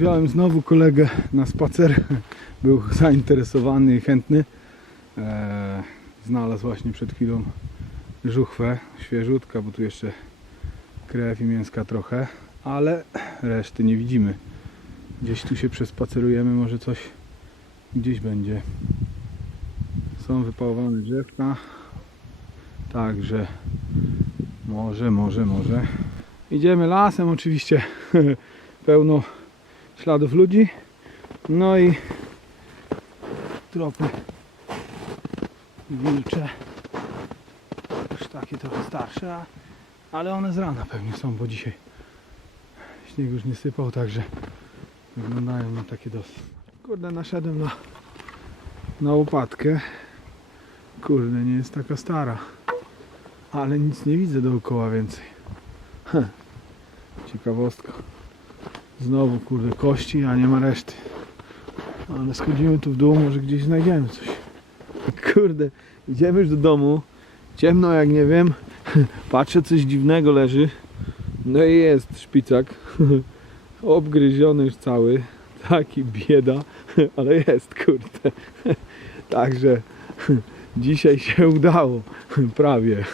Wziąłem znowu kolegę na spacer. Był zainteresowany i chętny. Eee, znalazł właśnie przed chwilą żuchwę, świeżutka, bo tu jeszcze krew i mięska trochę, ale reszty nie widzimy. Gdzieś tu się przespacerujemy, może coś gdzieś będzie. Są wypałowane drzewka, także może, może, może. Idziemy lasem oczywiście, pełno śladów ludzi, no i tropy wilcze, już takie trochę starsze, ale one z rana pewnie są, bo dzisiaj śnieg już nie sypał, także wyglądają na takie dosyć. Kurde, naszedłem na, na łopatkę. Kurde, nie jest taka stara, ale nic nie widzę dookoła więcej. Heh. Ciekawostka. Znowu kurde kości, a nie ma reszty. Ale schodzimy tu w dół, może gdzieś znajdziemy coś. Kurde, idziemy już do domu. Ciemno jak nie wiem. Patrzę, coś dziwnego leży. No i jest szpicak. Obgryziony już cały. Taki bieda, ale jest kurde. Także dzisiaj się udało. Prawie.